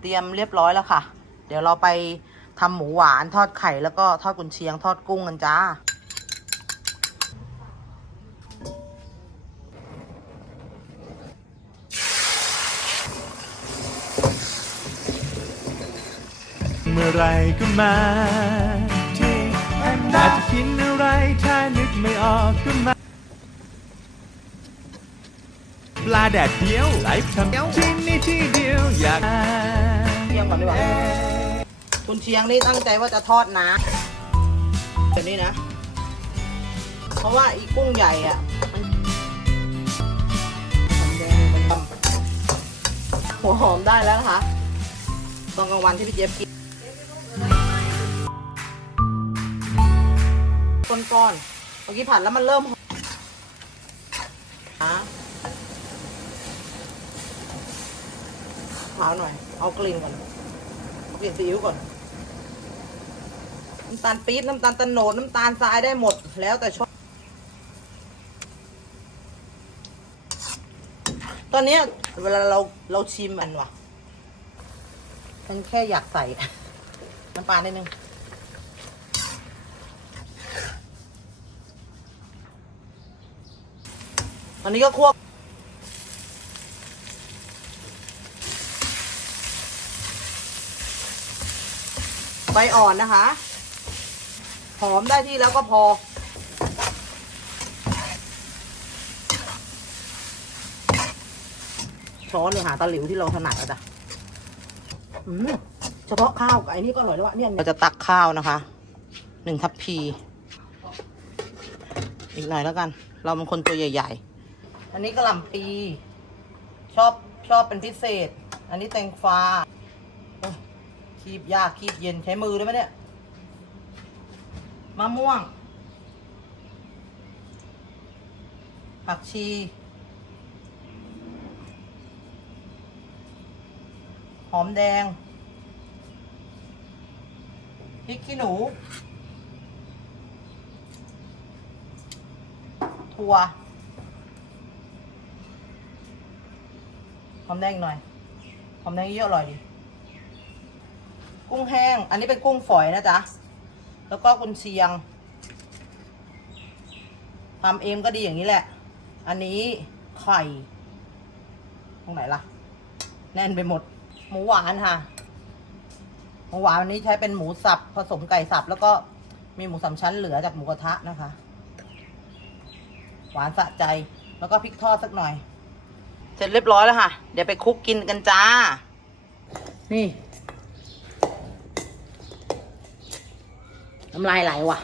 เตรียมเรียบร้อยแล้วค่ะ เดี๋ยวเราไปทำหมูหวานทอดไข่แล้วก็ทอดกุนเชียงทอดกุ้งกันจ้า เมื่อไรก็มาที่อาจจะกินอะไรถ้านึกไม่ออกก็มา ปลาแดดเดียวไลฟ์ทำที่นี่ที่เดียวอยากเชียงก่อน ดีกว่ากุนเชียงนี่ตั้งใจว่าจะทอดนะแบบนี้นะ เพราะว่าอีกุ้งใหญ่อะมันแดงมันดำหัวหอมได้แล้วนะคะตอนกลางวันที่พี่เจี๊ยบกินก้อนๆเมื่อกี้ผัดแล้วมันเริ่มหอมนะเผาหน่อย เอากลิ่นก่อน เอากลิ่ยนซีอิ๊วก่อน น้ำตาลปี๊บน้ำตาลตะโนดน้ำตาลทรายได้หมดแล้วแต่ชอบ ตอนนี้เวลาเราเราชิมมันว่ะ มันแค่อยากใส่ น้ำปลานิดนึงตอนนี้ก็คั่ว ใบอ่อนนะคะ หอมได้ที่แล้วก็พอ ช้อนหรือหาตะหลิวที่เราถนัดอะจ้ะอืมเฉพาะข้าวกับไอ้นี่ก็อร่อยแล้ววะเนี่ยเราจะตักข้าวนะคะ หนึ่งทัพพี อีกหน่อยแล้วกัน เราเป็นคนตัวใหญ่ ๆ อันนี้กระหล่ำปี ชอบชอบเป็นพิเศษ อันนี้แตงฟ้าโอ้ย คีบยากคีบเย็นใช้มือได้ไหมเนี่ยมะม่วง ผักชี หอมแดงพริกขี้หนู ถั่ว หอมแดงหน่อย หอมแดงเยอะอร่อยดี กุ้งแห้ง อันนี้เป็นกุ้งฝอยนะจ๊ะ แล้วก็กุนเชียงทำเองก็ดีอย่างนี้แหละ อันนี้ไข่ ตรงไหนล่ะ แน่นไปหมด หมูหวานค่ะ หมูหวานวันนี้ใช้เป็นหมูสับผสมไก่สับ แล้วก็มีหมูสามชั้นเหลือจากหมูกระทะนะคะ หวานสะใจ แล้วก็พริกทอดสักหน่อย เสร็จเรียบร้อยแล้วค่ะ เดี๋ยวไปคลุกกินกันจ้า นี่น้ำลายไหลว่ะ